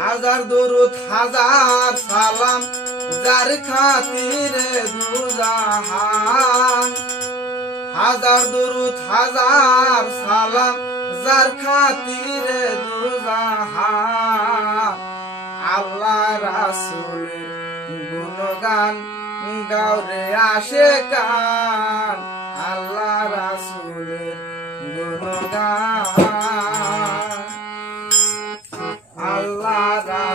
হাজার দরুদ, হাজার সালাম, যার খাতিরে দুজাহান। হাজার দরুদ, হাজার সালাম, যার খাতিরে দুজাহান। আল্লাহ রাসুলের গুণগান গাওরে আসে কান। আল্লাহ রাসুলের গুণগান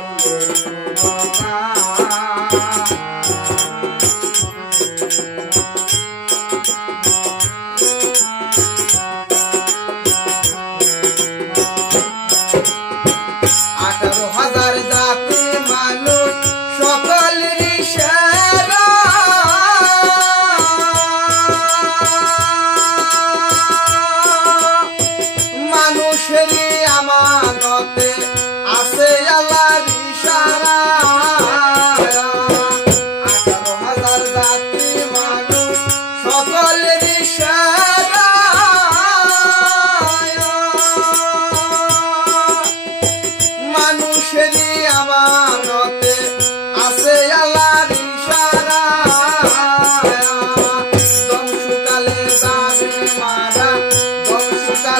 Hallelujah.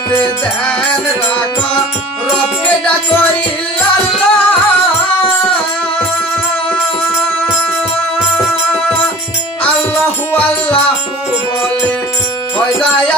মনেতে ধ্যান রাখো রবকে ডাকো আল্লাহু আল্লাহু বলে হয় যায়